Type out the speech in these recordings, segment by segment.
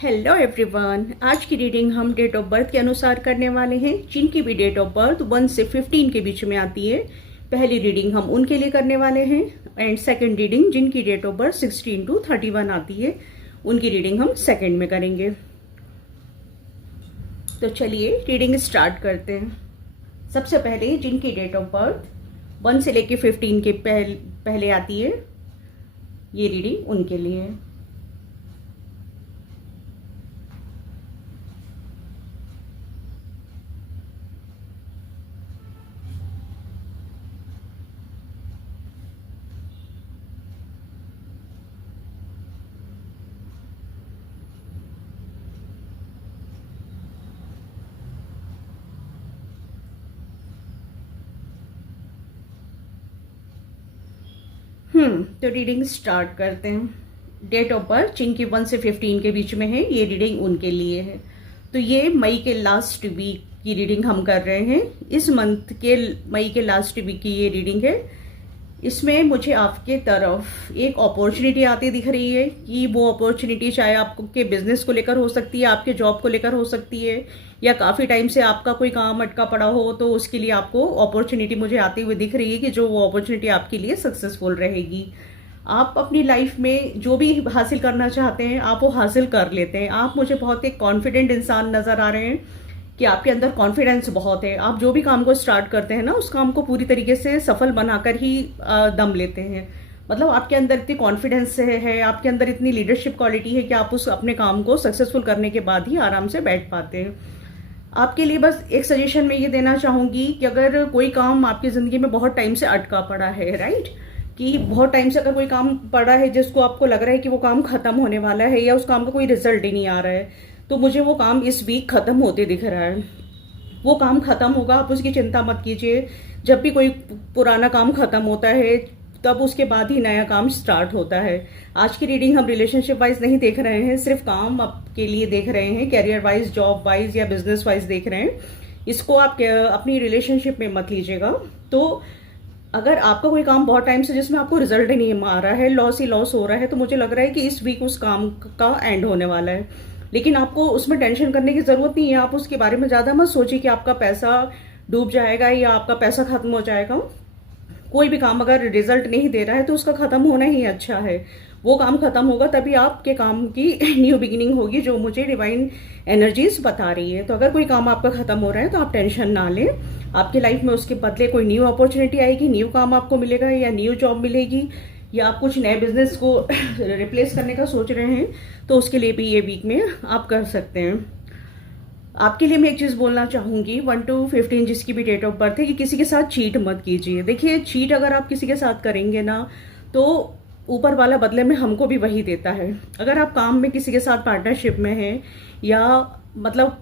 Hello everyone, आज की reading हम डेट ऑफ बर्थ के अनुसार करने वाले हैं। जिनकी भी डेट ऑफ बर्थ 1 से 15 के बीच में आती है, पहली रीडिंग हम उनके लिए करने वाले हैं। एंड सेकंड रीडिंग जिनकी डेट ऑफ बर्थ 16 to 31 आती है, उनकी रीडिंग हम सेकंड में करेंगे। तो चलिए रीडिंग स्टार्ट करते हैं। सबसे पहले जिनकी डेट ऑफ बर्थ 1 से लेके 15 के पहले आती है, ये रीडिंग उनके लिए है। तो रीडिंग स्टार्ट करते हैं। डेट ऑफ बर्थ जिनकी 1 से 15 के बीच में है, ये रीडिंग उनके लिए है। तो ये मई के लास्ट वीक की रीडिंग हम कर रहे हैं। इस मंथ के मई के लास्ट वीक की ये रीडिंग है। इसमें मुझे आपके तरफ एक अपॉर्चुनिटी आती दिख रही है कि वो अपॉर्चुनिटी चाहे आपके बिजनेस को लेकर हो सकती है, आपके जॉब को लेकर हो सकती है, या काफ़ी टाइम से आपका कोई काम अटका पड़ा हो, तो उसके लिए आपको अपॉर्चुनिटी मुझे आती हुई दिख रही है कि जो वो अपॉर्चुनिटी आपके लिए सक्सेसफुल रहेगी। आप अपनी लाइफ में जो भी हासिल करना चाहते हैं, आप वो हासिल कर लेते हैं। आप मुझे बहुत एक कॉन्फिडेंट इंसान नज़र आ रहे हैं कि आपके अंदर कॉन्फिडेंस बहुत है। आप जो भी काम को स्टार्ट करते हैं ना, उस काम को पूरी तरीके से सफल बनाकर ही दम लेते हैं। मतलब आपके अंदर इतनी कॉन्फिडेंस है, आपके अंदर इतनी लीडरशिप क्वालिटी है कि आप उस अपने काम को सक्सेसफुल करने के बाद ही आराम से बैठ पाते हैं। आपके लिए बस एक सजेशन मैं ये देना चाहूँगी कि अगर कोई काम आपकी ज़िंदगी में बहुत टाइम से अटका पड़ा है, राइट, कि बहुत टाइम से अगर कोई काम पड़ा है जिसको आपको लग रहा है कि वो काम खत्म होने वाला है या उस काम का कोई रिजल्ट ही नहीं आ रहा है, तो मुझे वो काम इस वीक खत्म होते दिख रहा है। वो काम खत्म होगा, आप उसकी चिंता मत कीजिए। जब भी कोई पुराना काम खत्म होता है, तब उसके बाद ही नया काम स्टार्ट होता है। आज की रीडिंग हम रिलेशनशिप वाइज नहीं देख रहे हैं, सिर्फ काम आपके लिए देख रहे हैं, कैरियर वाइज, जॉब वाइज या बिजनेस वाइज देख रहे हैं। इसको आप अपनी रिलेशनशिप में मत लीजिएगा। तो अगर आपका कोई काम बहुत टाइम से जिसमें आपको रिजल्ट ही नहीं आ रहा है, लॉस ही लॉस हो रहा है, तो मुझे लग रहा है कि इस वीक उस काम का एंड होने वाला है। लेकिन आपको उसमें टेंशन करने की जरूरत नहीं है। आप उसके बारे में ज्यादा मत सोचिए कि आपका पैसा डूब जाएगा या आपका पैसा खत्म हो जाएगा। कोई भी काम अगर रिजल्ट नहीं दे रहा है तो उसका खत्म होना ही अच्छा है। वो काम खत्म होगा तभी आपके काम की न्यू बिगिनिंग होगी, जो मुझे डिवाइन एनर्जीज बता रही है। तो अगर कोई काम आपका खत्म हो रहा है तो आप टेंशन ना लें। आपकी लाइफ में उसके बदले कोई न्यू अपॉर्चुनिटी आएगी, न्यू काम आपको मिलेगा या न्यू जॉब मिलेगी, या आप कुछ नए बिजनेस को रिप्लेस करने का सोच रहे हैं, तो उसके लिए भी ये वीक में आप कर सकते हैं। आपके लिए मैं एक चीज बोलना चाहूंगी, 1 to 15 जिसकी भी डेट ऑफ बर्थ है, कि किसी के साथ चीट मत कीजिए। देखिए, चीट अगर आप किसी के साथ करेंगे ना, तो ऊपर वाला बदले में हमको भी वही देता है। अगर आप काम में किसी के साथ पार्टनरशिप में हैं, या मतलब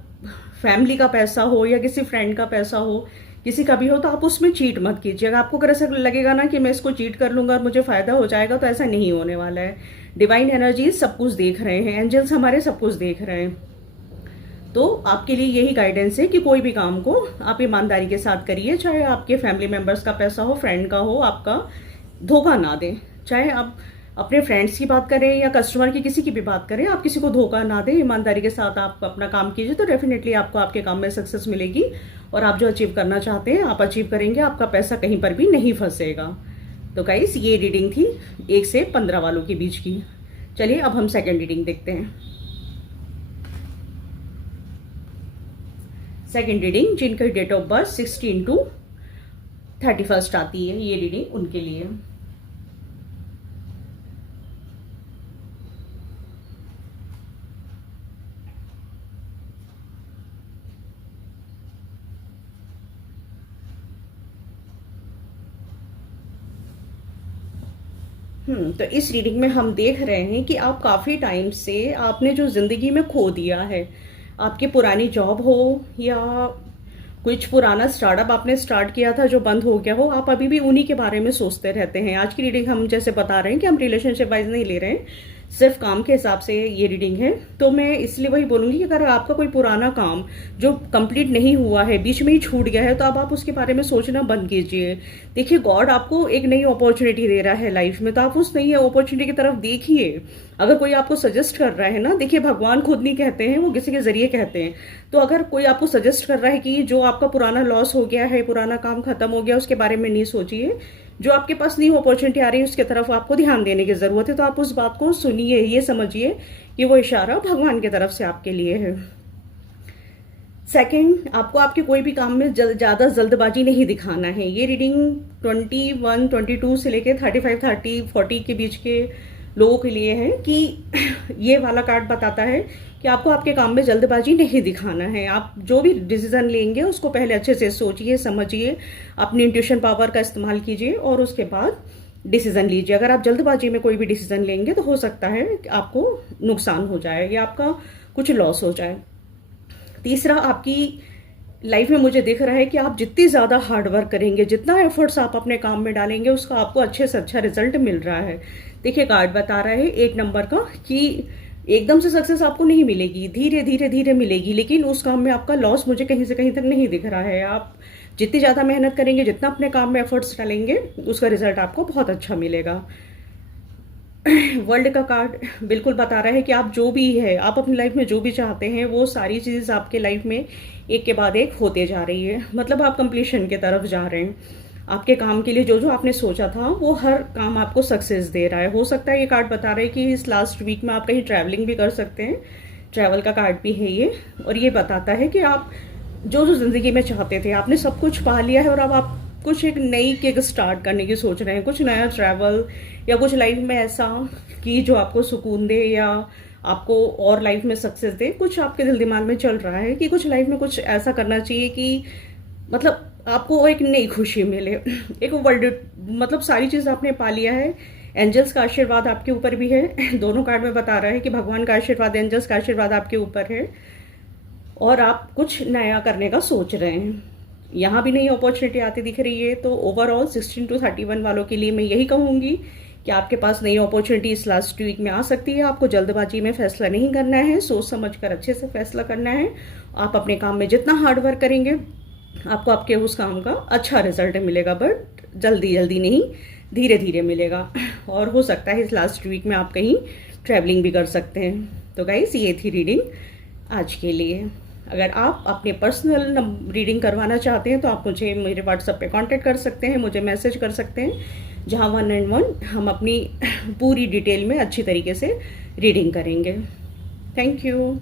फैमिली का पैसा हो या किसी फ्रेंड का पैसा हो, किसी का भी हो, तो आप उसमें चीट मत कीजिए। अगर आपको अगर ऐसा लगेगा ना कि मैं इसको चीट कर लूंगा और मुझे फायदा हो जाएगा, तो ऐसा नहीं होने वाला है। डिवाइन एनर्जीज सब कुछ देख रहे हैं, एंजल्स हमारे सब कुछ देख रहे हैं। तो आपके लिए यही गाइडेंस है कि कोई भी काम को आप ईमानदारी के साथ करिए। चाहे आपके फैमिली मेंबर्स का पैसा हो, फ्रेंड का हो, आपका धोखा ना दें। चाहे आप अपने फ्रेंड्स की बात करें या कस्टमर की, किसी की भी बात करें, आप किसी को धोखा ना दें। ईमानदारी के साथ आप अपना काम कीजिए, तो डेफिनेटली आपको आपके काम में सक्सेस मिलेगी और आप जो अचीव करना चाहते हैं आप अचीव करेंगे। आपका पैसा कहीं पर भी नहीं फंसेगा। तो गाइस, ये रीडिंग थी 1 से 15 वालों के बीच की। चलिए अब हम सेकेंड रीडिंग देखते हैं। सेकेंड रीडिंग जिनकी डेट ऑफ बर्थ 16 to 31 आती है, ये रीडिंग उनके लिए। तो इस रीडिंग में हम देख रहे हैं कि आप काफी टाइम से आपने जो जिंदगी में खो दिया है, आपकी पुरानी जॉब हो या कुछ पुराना स्टार्टअप आपने स्टार्ट किया था जो बंद हो गया हो, आप अभी भी उन्हीं के बारे में सोचते रहते हैं। आज की रीडिंग हम जैसे बता रहे हैं कि हम रिलेशनशिप वाइज नहीं ले रहे हैं, सिर्फ काम के हिसाब से ये रीडिंग है। तो मैं इसलिए वही बोलूंगी कि अगर आपका कोई पुराना काम जो कंप्लीट नहीं हुआ है, बीच में ही छूट गया है, तो अब आप उसके बारे में सोचना बंद कीजिए। देखिए, गॉड आपको एक नई अपॉर्चुनिटी दे रहा है लाइफ में, तो आप उस नई अपॉर्चुनिटी की तरफ देखिए। अगर कोई आपको सजेस्ट कर रहा है ना, देखिए भगवान खुद नहीं कहते हैं, वो किसी के जरिए कहते हैं। तो अगर कोई आपको सजेस्ट कर रहा है कि जो आपका पुराना लॉस हो गया है, पुराना काम खत्म हो गया, उसके बारे में नहीं सोचिए, जो आपके पास न्यू अपॉर्चुनिटी आ रही है उसके तरफ आपको ध्यान देने की जरूरत है। तो आप उस बात को सुनिए, ये समझिए कि वो इशारा भगवान की तरफ से आपके लिए है। सेकंड, आपको आपके कोई भी काम में ज्यादा जल्दबाजी नहीं दिखाना है। ये रीडिंग 21, 22 से लेके 35, 30, 40 के बीच के लोगों के लिए है कि ये वाला कार्ड बताता है कि आपको आपके काम में जल्दबाजी नहीं दिखाना है। आप जो भी डिसीजन लेंगे उसको पहले अच्छे से सोचिए, समझिए, अपनी इंट्यूशन पावर का इस्तेमाल कीजिए और उसके बाद डिसीजन लीजिए। अगर आप जल्दबाजी में कोई भी डिसीजन लेंगे तो हो सकता है कि आपको नुकसान हो जाए या आपका कुछ लॉस हो जाए। तीसरा, आपकी लाइफ में मुझे दिख रहा है कि आप जितनी ज्यादा हार्डवर्क करेंगे, जितना एफर्ट्स आप अपने काम में डालेंगे, उसका आपको अच्छे से अच्छा रिजल्ट मिल रहा है। देखिए, कार्ड बता रहा है 8 नंबर का कि एकदम से सक्सेस आपको नहीं मिलेगी, धीरे धीरे धीरे मिलेगी, लेकिन उस काम में आपका लॉस मुझे कहीं से कहीं तक नहीं दिख रहा है। आप जितनी ज्यादा मेहनत करेंगे, जितना अपने काम में एफर्ट्स डालेंगे, उसका रिजल्ट आपको बहुत अच्छा मिलेगा। वर्ल्ड का कार्ड बिल्कुल बता रहा है कि आप जो भी है, आप अपनी लाइफ में जो भी चाहते हैं, वो सारी चीज़ आपके लाइफ में एक के बाद एक होते जा रही है। मतलब आप कंप्लीशन की तरफ जा रहे हैं। आपके काम के लिए जो जो आपने सोचा था, वो हर काम आपको सक्सेस दे रहा है। हो सकता है ये कार्ड बता रहे हैं कि इस लास्ट वीक में आप कहीं ट्रैवलिंग भी कर सकते हैं। ट्रैवल का कार्ड भी है ये। और ये बताता है कि आप जो जो जिंदगी में चाहते थे, आपने सब कुछ पा लिया है और अब आप कुछ एक नई किक स्टार्ट करने की सोच रहे हैं। कुछ नया ट्रैवल या कुछ लाइफ में ऐसा कि जो आपको सुकून दे या आपको और लाइफ में सक्सेस दे। कुछ आपके दिल दिमाग में चल रहा है कि कुछ लाइफ में कुछ ऐसा करना चाहिए कि मतलब आपको एक नई खुशी मिले, एक वर्ल्ड, मतलब सारी चीज आपने पा लिया है। एंजल्स का आशीर्वाद आपके ऊपर भी है। दोनों कार्ड में बता रहा है कि भगवान का आशीर्वाद, एंजल्स का आशीर्वाद आपके ऊपर है और आप कुछ नया करने का सोच रहे हैं। यहाँ भी नई अपॉर्चुनिटी आती दिख रही है। तो ओवरऑल 16 to 31 वालों के लिए मैं यही कहूंगी कि आपके पास नई अपॉर्चुनिटी इस लास्ट वीक में आ सकती है। आपको जल्दबाजी में फैसला नहीं करना है, सोच समझकर अच्छे से फैसला करना है। आप अपने काम में जितना हार्डवर्क करेंगे, आपको आपके उस काम का अच्छा रिजल्ट मिलेगा, बट जल्दी जल्दी नहीं, धीरे धीरे मिलेगा। और हो सकता है इस लास्ट वीक में आप कहीं ट्रैवलिंग भी कर सकते हैं। तो गाइस, ये थी रीडिंग आज के लिए। अगर आप अपने पर्सनल रीडिंग करवाना चाहते हैं तो आप मुझे मेरे व्हाट्सएप पे कांटेक्ट कर सकते हैं, मुझे मैसेज कर सकते हैं, जहां 1 हम अपनी पूरी डिटेल में अच्छी तरीके से रीडिंग करेंगे। Thank you.